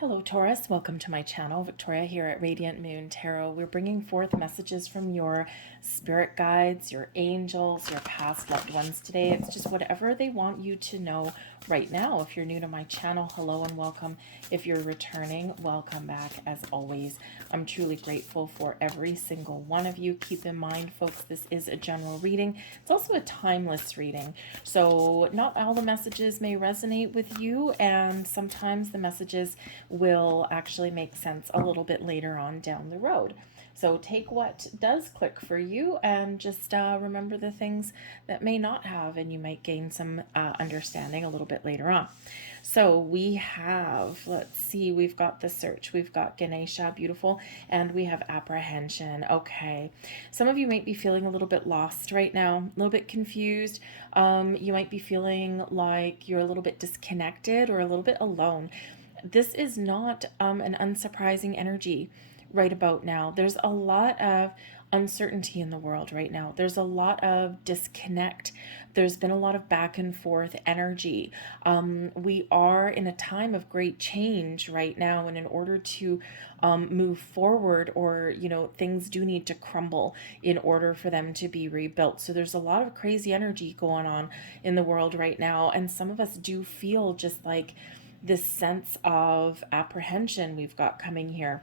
Hello Taurus, welcome to my channel. Victoria here at Radiant Moon Tarot. We're bringing forth messages from your spirit guides, your angels, your past loved ones today. It's just whatever they want you to know right now. If you're new to my channel, hello and welcome. If you're returning, welcome back as always. I'm truly grateful for every single one of you. Keep in mind, folks, this is a general reading. It's also a timeless reading. So not all the messages may resonate with you, and sometimes the messages will actually make sense a little bit later on down the road. So take what does click for you and just remember the things that may not have, and you might gain some understanding a little bit later on. So we have, let's see, we've got the search, we've got Ganesha, beautiful, and we have apprehension. Okay, some of you might be feeling a little bit lost right now, a little bit confused. You might be feeling like you're a little bit disconnected or a little bit alone. This is not an unsurprising energy right about now. There's a lot of uncertainty in the world right now. There's a lot of disconnect. There's been a lot of back and forth energy. We are in a time of great change right now, and in order to move forward, or things do need to crumble in order for them to be rebuilt. So there's a lot of crazy energy going on in the world right now, and some of us do feel just like this sense of apprehension we've got coming here.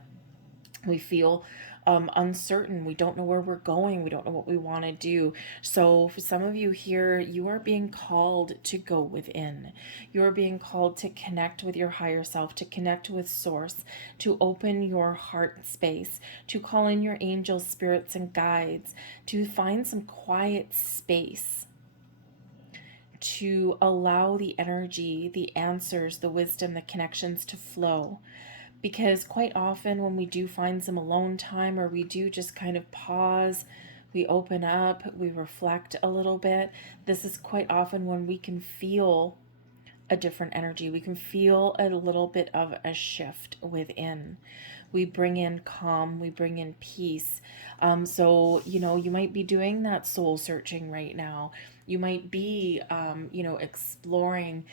We feel uncertain. We don't know where we're going. We don't know what we want to do. So for some of you here, you are being called to go within. You are being called to connect with your higher self, to connect with source, to open your heart space, to call in your angels, spirits, and guides, to find some quiet space, to allow the energy, the answers, the wisdom, the connections to flow. Because quite often when we do find some alone time, or we do just kind of pause, we open up, we reflect a little bit, this is quite often when we can feel a different energy. We can feel a little bit of a shift within. We bring in calm, we bring in peace. So, you might be doing that soul searching right now. You might be, exploring,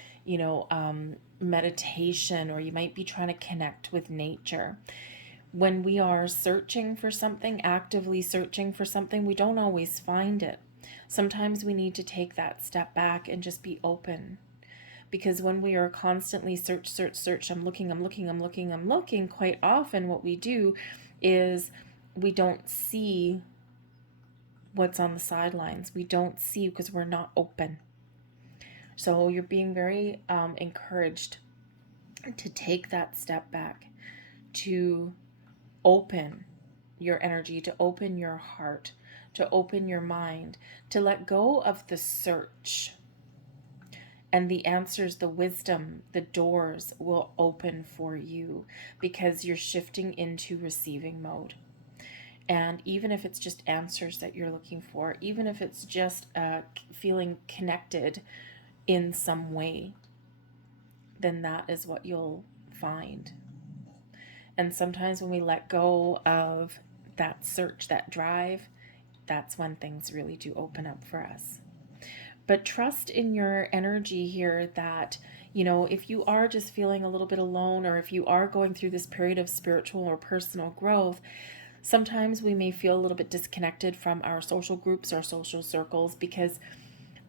meditation, or you might be trying to connect with nature. When we are searching for something, actively searching for something, we don't always find it. Sometimes we need to take that step back and just be open. Because when we are constantly search, I'm looking, quite often what we do is we don't see what's on the sidelines. We don't see because we're not open. So you're being very encouraged to take that step back, to open your energy, to open your heart, to open your mind, to let go of the search. And the answers, the wisdom, the doors will open for you because you're shifting into receiving mode. And even if it's just answers that you're looking for, even if it's just feeling connected in some way, then that is what you'll find. And sometimes when we let go of that search, that drive, that's when things really do open up for us. But trust in your energy here that, if you are just feeling a little bit alone, or if you are going through this period of spiritual or personal growth, sometimes we may feel a little bit disconnected from our social groups, our social circles, because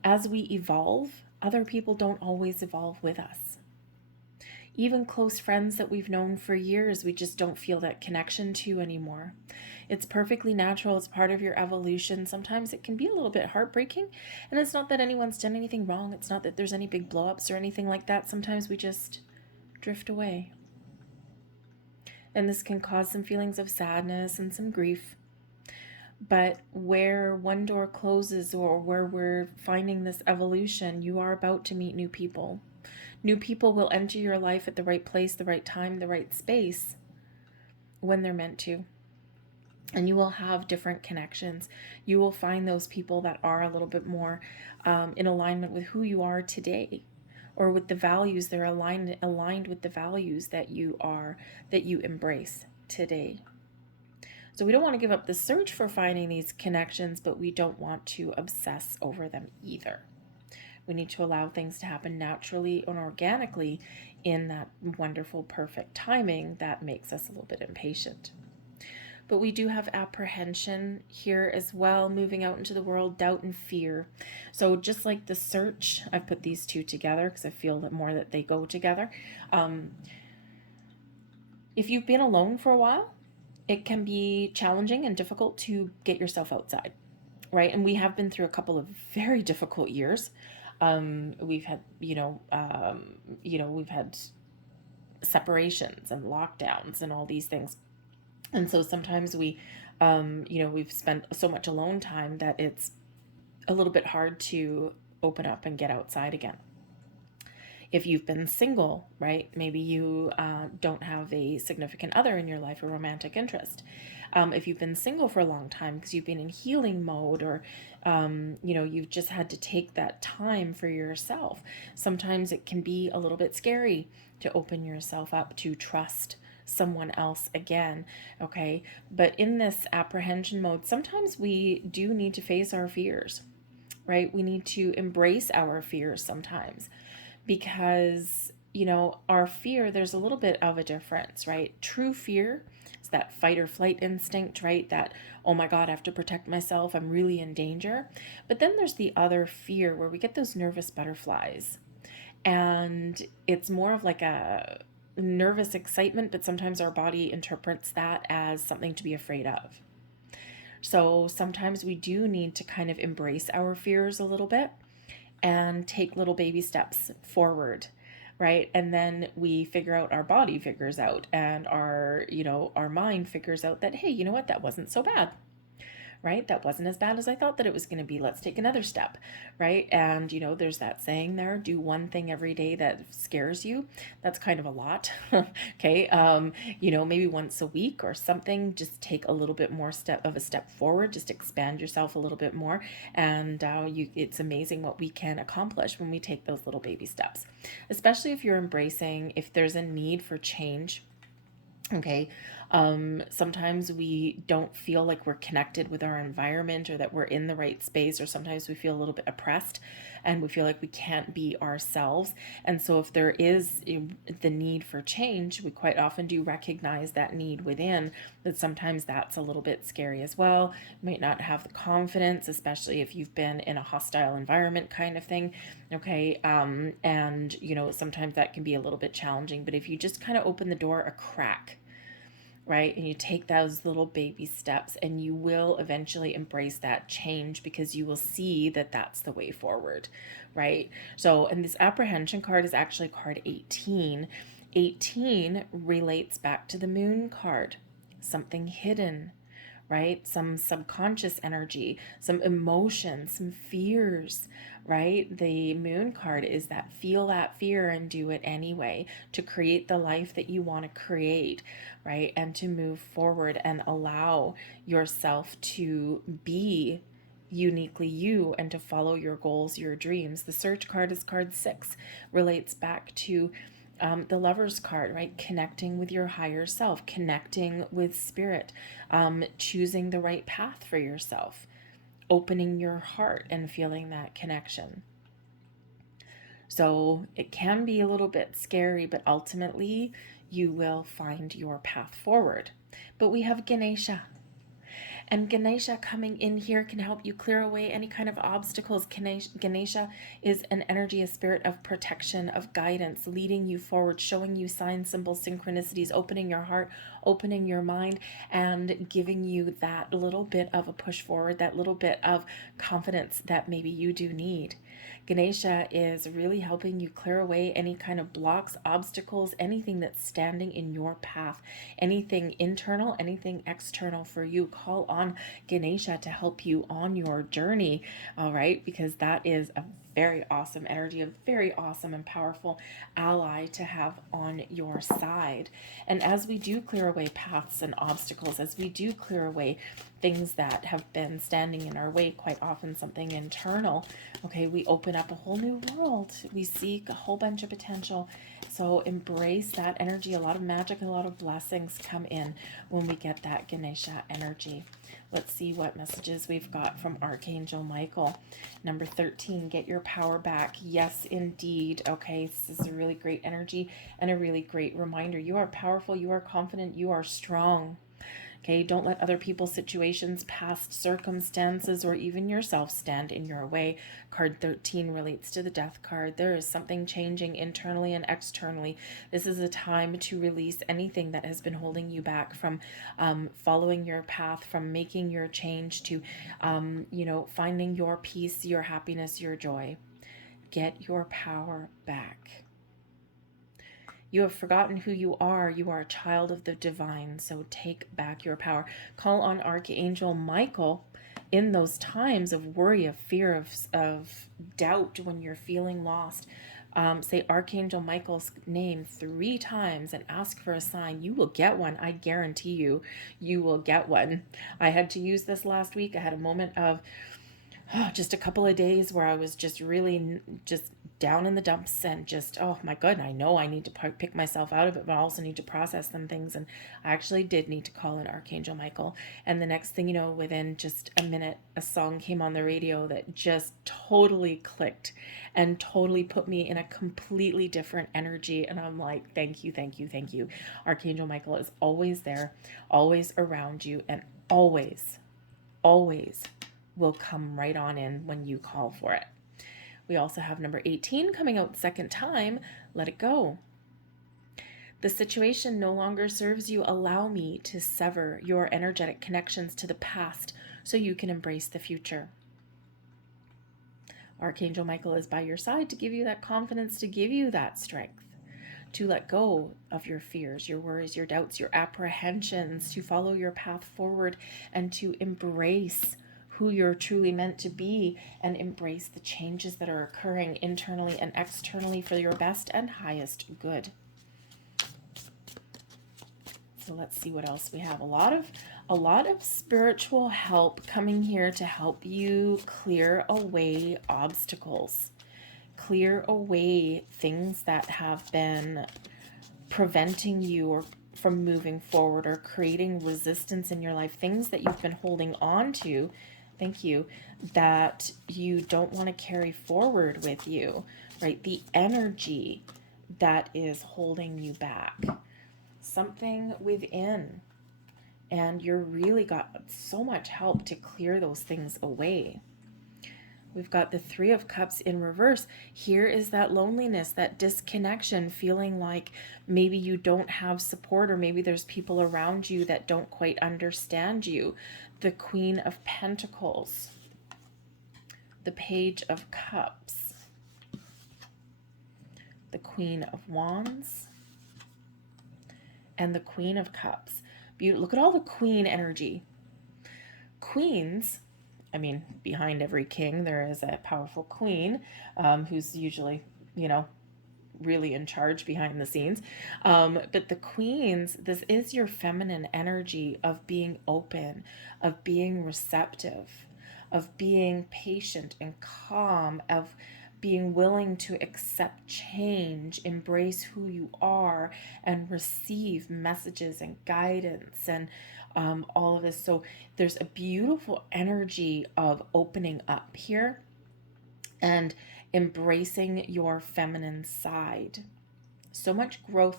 as we evolve, other people don't always evolve with us. Even close friends that we've known for years, we just don't feel that connection to anymore. It's perfectly natural. It's part of your evolution. Sometimes it can be a little bit heartbreaking, and it's not that anyone's done anything wrong. It's not that there's any big blow-ups or anything like that. Sometimes we just drift away. And this can cause some feelings of sadness and some grief. But where one door closes, or where we're finding this evolution, you are about to meet new people. New people will enter your life at the right place, the right time, the right space, when they're meant to. And you will have different connections. You will find those people that are a little bit more in alignment with who you are today, or with the values. They're aligned with the values that you embrace today. So we don't want to give up the search for finding these connections, but we don't want to obsess over them either. We need to allow things to happen naturally and organically in that wonderful, perfect timing that makes us a little bit impatient. But we do have apprehension here as well, moving out into the world, doubt and fear. So just like the search, I've put these two together because I feel that more that they go together. If you've been alone for a while, it can be challenging and difficult to get yourself outside, right? And we have been through a couple of very difficult years. We've had, we've had separations and lockdowns and all these things. And so sometimes we've spent so much alone time that it's a little bit hard to open up and get outside again. If you've been single, right, maybe you don't have a significant other in your life, a romantic interest. If you've been single for a long time because you've been in healing mode, or you've just had to take that time for yourself, sometimes it can be a little bit scary to open yourself up to trust someone else again. Okay, but in this apprehension mode, sometimes we do need to face our fears, right? We need to embrace our fears sometimes, because our fear, there's a little bit of a difference, right? True fear is that fight or flight instinct, right? That, oh my God, I have to protect myself, I'm really in danger. But then there's the other fear where we get those nervous butterflies, and it's more of like a nervous excitement, but sometimes our body interprets that as something to be afraid of. So sometimes we do need to kind of embrace our fears a little bit and take little baby steps forward, right? And then we figure out, our body figures out, and our mind figures out that, hey, you know what, that wasn't so bad, right? That wasn't as bad as I thought that it was going to be. Let's take another step, right? And, there's that saying there, do one thing every day that scares you. That's kind of a lot. Okay. Maybe once a week or something, just take a little bit more step forward, just expand yourself a little bit more. And it's amazing what we can accomplish when we take those little baby steps, especially if you're embracing, if there's a need for change. Okay. Sometimes we don't feel like we're connected with our environment, or that we're in the right space, or sometimes we feel a little bit oppressed and we feel like we can't be ourselves. And so if there is the need for change, we quite often do recognize that need within, but sometimes that's a little bit scary as well. You might not have the confidence, especially if you've been in a hostile environment kind of thing. Okay. And sometimes that can be a little bit challenging, but if you just kind of open the door a crack, right, and you take those little baby steps, and you will eventually embrace that change, because you will see that that's the way forward, right? So, and this apprehension card is actually card 18. 18 relates back to the moon card, something hidden, right? Some subconscious energy, some emotions, some fears, right? The moon card is that feel that fear and do it anyway, to create the life that you want to create, right? And to move forward and allow yourself to be uniquely you, and to follow your goals, your dreams. The search card is card 6, relates back to the Lover's card, right? Connecting with your higher self, connecting with spirit, choosing the right path for yourself, opening your heart and feeling that connection. So it can be a little bit scary, but ultimately you will find your path forward. But we have Ganesha. And Ganesha coming in here can help you clear away any kind of obstacles. Ganesha is an energy, a spirit of protection, of guidance, leading you forward, showing you signs, symbols, synchronicities, opening your heart, opening your mind, and giving you that little bit of a push forward, that little bit of confidence that maybe you do need. Ganesha is really helping you clear away any kind of blocks, obstacles, anything that's standing in your path, anything internal, anything external for you. Call on Ganesha to help you on your journey, all right? Because that is a very awesome energy, a very awesome and powerful ally to have on your side. And as we do clear away paths and obstacles, as we do clear away things that have been standing in our way, quite often something internal, okay, we open up a whole new world. We seek a whole bunch of potential. So embrace that energy. A lot of magic and a lot of blessings come in when we get that Ganesha energy. Let's see what messages we've got from Archangel Michael. Number 13, get your power back. Yes, indeed. Okay, this is a really great energy and a really great reminder. You are powerful, you are confident, you are strong. Okay, don't let other people's situations, past circumstances, or even yourself stand in your way. Card 13 relates to the death card. There is something changing internally and externally. This is a time to release anything that has been holding you back from following your path, from making your change, to, finding your peace, your happiness, your joy. Get your power back. You have forgotten who you are. You are a child of the divine, so take back your power. Call on Archangel Michael in those times of worry, of fear, of doubt, when you're feeling lost. Say Archangel Michael's name 3 times and ask for a sign. You will get one. I guarantee you, you will get one. I had to use this last week. I had a moment of just a couple of days where I was just really just down in the dumps and just, oh my God, I know I need to pick myself out of it, but I also need to process some things. And I actually did need to call in Archangel Michael. And the next thing you know, within just a minute, a song came on the radio that just totally clicked and totally put me in a completely different energy. And I'm like, thank you, thank you, thank you. Archangel Michael is always there, always around you, and always, always will come right on in when you call for it. We also have number 18 coming out second time. Let it go. The situation no longer serves you. Allow me to sever your energetic connections to the past so you can embrace the future. Archangel Michael is by your side to give you that confidence, to give you that strength, to let go of your fears, your worries, your doubts, your apprehensions, to follow your path forward and to embrace who you're truly meant to be and embrace the changes that are occurring internally and externally for your best and highest good. So let's see what else we have. A lot of spiritual help coming here to help you clear away obstacles, clear away things that have been preventing you or from moving forward or creating resistance in your life, things that you've been holding on to. Thank you, that you don't want to carry forward with you, right? The energy that is holding you back, something within, and you're really got so much help to clear those things away. We've got the 3 of Cups in reverse. Here is that loneliness, that disconnection, feeling like maybe you don't have support, or maybe there's people around you that don't quite understand you. The Queen of Pentacles, the Page of Cups, the Queen of Wands, and the Queen of Cups. Look at all the Queen energy. Queens, I mean, behind every king, there is a powerful queen who's usually, really in charge behind the scenes. But the queens, this is your feminine energy of being open, of being receptive, of being patient and calm, of being willing to accept change, embrace who you are, and receive messages and guidance and all of this. So there's a beautiful energy of opening up here and embracing your feminine side. So much growth,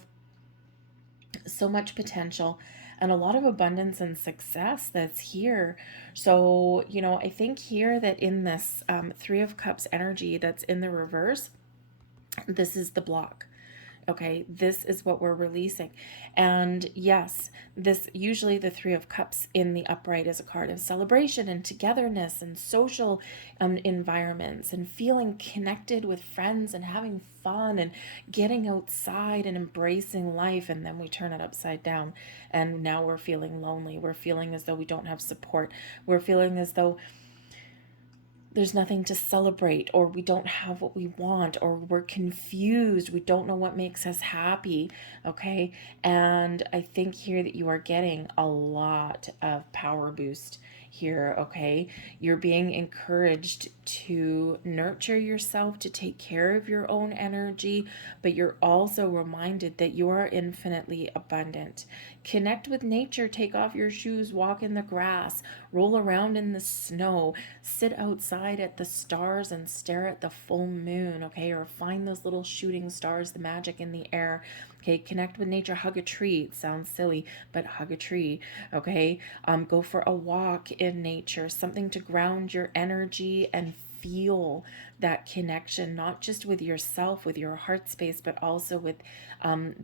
so much potential, and a lot of abundance and success that's here. So, I think here that in this 3 of Cups energy that's in the reverse, this is the block. Okay, this is what we're releasing. And yes, this usually the 3 of Cups in the upright is a card of celebration and togetherness and social environments and feeling connected with friends and having fun and getting outside and embracing life. And then we turn it upside down and now we're feeling lonely. We're feeling as though we don't have support. We're feeling as though there's nothing to celebrate, or we don't have what we want, or we're confused. We don't know what makes us happy. Okay. And I think here that you are getting a lot of power boost here, okay? You're being encouraged to nurture yourself, to take care of your own energy, but you're also reminded that you are infinitely abundant. Connect with nature, take off your shoes, walk in the grass, roll around in the snow, sit outside at the stars and stare at the full moon, okay? Or find those little shooting stars, the magic in the air. Okay, connect with nature, hug a tree. It sounds silly, but hug a tree, okay? Go for a walk in nature, something to ground your energy and feel that connection, not just with yourself, with your heart space, but also with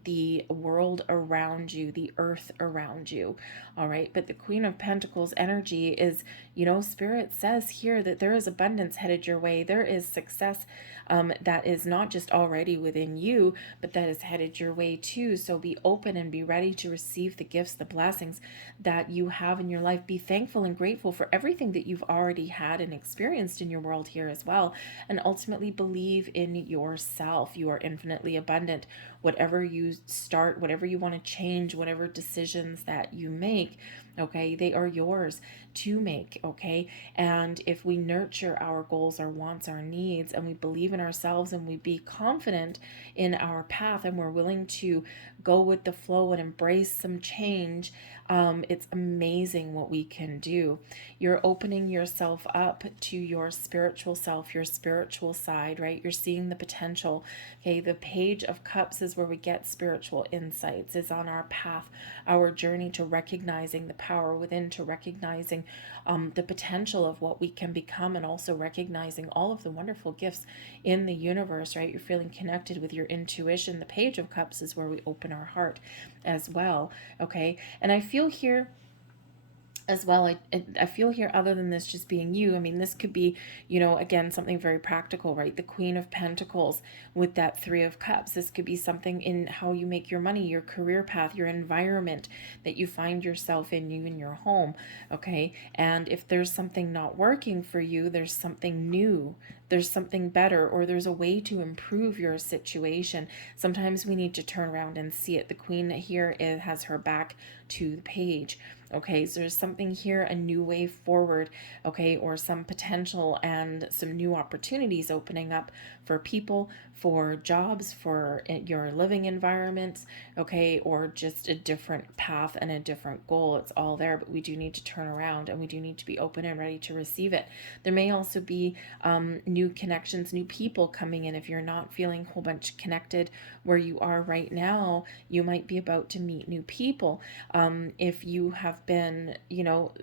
the world around you, the earth around you. All right. But the Queen of Pentacles energy is, Spirit says here that there is abundance headed your way. There is success that is not just already within you, but that is headed your way too. So be open and be ready to receive the gifts, the blessings that you have in your life. Be thankful and grateful for everything that you've already had and experienced in your world here as well. And ultimately believe in yourself. You are infinitely abundant. Whatever you start, whatever you want to change, whatever decisions that you make, okay, they are yours to make, okay? And if we nurture our goals, our wants, our needs, and we believe in ourselves and we be confident in our path and we're willing to go with the flow and embrace some change, it's amazing what we can do. You're opening yourself up to your spiritual self, your spiritual side, right? You're seeing the potential. Okay, the Page of Cups is where we get spiritual insights, is on our path, our journey to recognizing the power within, to recognizing the potential of what we can become, and also recognizing all of the wonderful gifts in the universe, right? You're feeling connected with your intuition. The Page of Cups is where we open our heart as well, okay? And I feel here as well, I feel here, other than this just being you, I mean, this could be, again, something very practical, right? The Queen of Pentacles with that Three of Cups. This could be something in how you make your money, your career path, your environment that you find yourself in, you in your home, okay? And if there's something not working for you, there's something new, there's something better, or there's a way to improve your situation. Sometimes we need to turn around and see it. The Queen here has her back to the page. Okay, so there's something here, a new way forward, okay, or some potential and some new opportunities opening up for people, for jobs, for your living environments, okay, or just a different path and a different goal. It's all there, but we do need to turn around and we do need to be open and ready to receive it. There may also be new connections, new people coming in. If you're not feeling a whole bunch connected where you are right now, you might be about to meet new people. If you have been,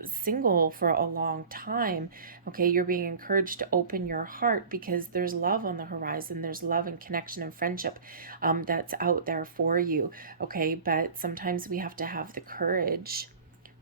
single for a long time, okay, you're being encouraged to open your heart, because there's love on the horizon. There's love and connection and friendship that's out there for you, okay? But sometimes we have to have the courage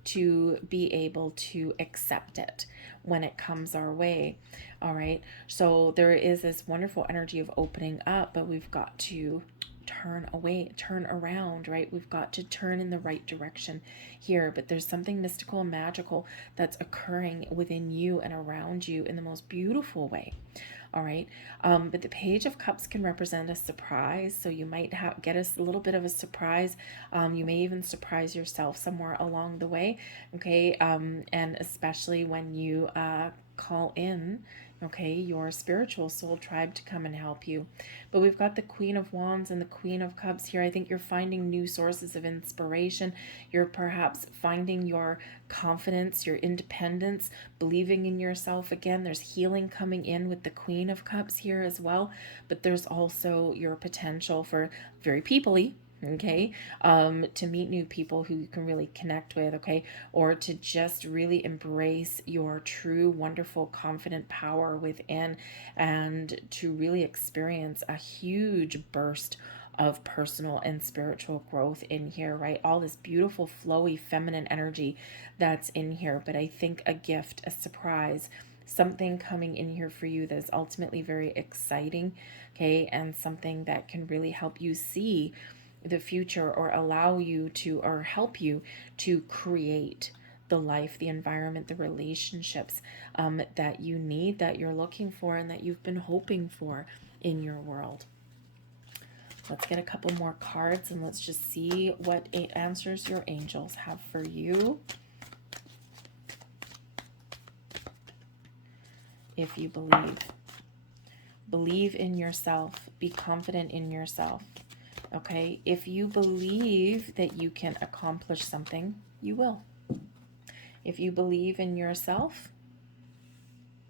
to be able to accept it when it comes our way. All right, so there is this wonderful energy of opening up, but we've got to turn around, right? We've got to turn in the right direction here. But there's something mystical and magical that's occurring within you and around you in the most beautiful way. All right. But the Page of Cups can represent a surprise. So you might get a little bit of a surprise. You may even surprise yourself somewhere along the way. Okay. And especially when you call in, okay, your spiritual soul tribe to come and help you. But we've got the Queen of Wands and the Queen of Cups here. I think you're finding new sources of inspiration. You're perhaps finding your confidence, your independence, believing in yourself again. There's healing coming in with the Queen of Cups here as well. But there's also your potential for very people-y, okay, to meet new people who you can really connect with, okay, or to just really embrace your true, wonderful, confident power within, and to really experience a huge burst of personal and spiritual growth in here, right? All this beautiful, flowy, feminine energy that's in here. But I think a gift, a surprise, something coming in here for you that is ultimately very exciting, okay, and something that can really help you see the future, or allow you to, or help you to create the life, the environment, the relationships that you need, that you're looking for, and that you've been hoping for in your world. Let's get a couple more cards and let's just see what answers your angels have for you. if you believe. Believe in yourself. Be confident in yourself. Okay? If you believe that you can accomplish something, you will. If you believe in yourself,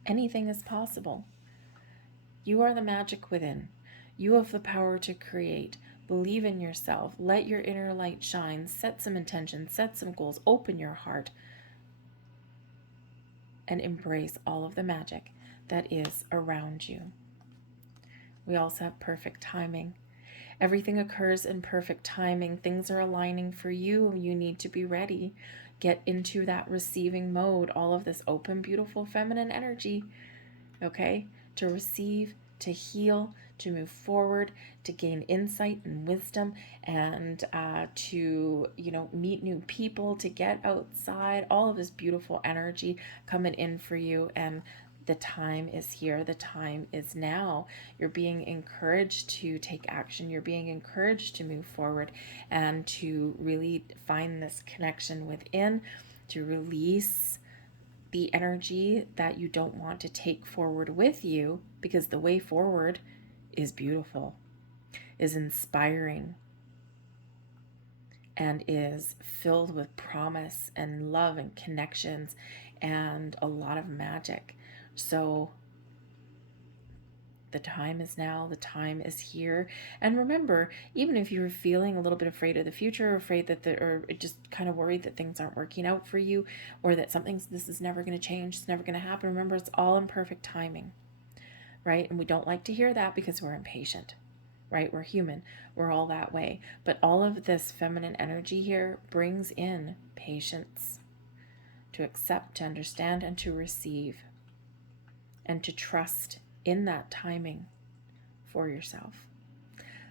anything is possible. You are the magic within. You have the power to create. Believe in yourself. Let your inner light shine. Set some intentions. Set some goals. Open your heart. And embrace all of the magic that is around you. We also have perfect timing. Everything occurs in perfect timing. Things are aligning for you. You need to be ready. Get into that receiving mode. All of this open, beautiful, feminine energy, okay? To receive, to heal, to move forward, to gain insight and wisdom, and to, meet new people, to get outside. All of this beautiful energy coming in for you. And the time is here. The time is now. You're being encouraged to take action. You're being encouraged to move forward and to really find this connection within, to release the energy that you don't want to take forward with you, because the way forward is beautiful, is inspiring, and is filled with promise and love and connections and a lot of magic. So the time is now, the time is here. And remember, even if you're feeling a little bit afraid of the future, afraid that or just kind of worried that things aren't working out for you, or that this is never going to change, it's never going to happen, remember, it's all in perfect timing, right? And we don't like to hear that because we're impatient, right? We're human. We're all that way. But all of this feminine energy here brings in patience, to accept, to understand, and to receive, and to trust in that timing for yourself.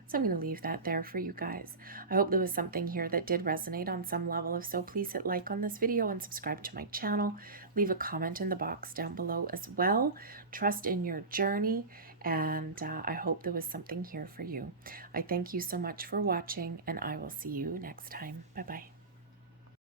So I'm going to leave that there for you guys. I hope there was something here that did resonate on some level. If so, please hit like on this video and subscribe to my channel. Leave a comment in the box down below as well. Trust in your journey, and I hope there was something here for you. I thank you so much for watching, and I will see you next time. Bye-bye.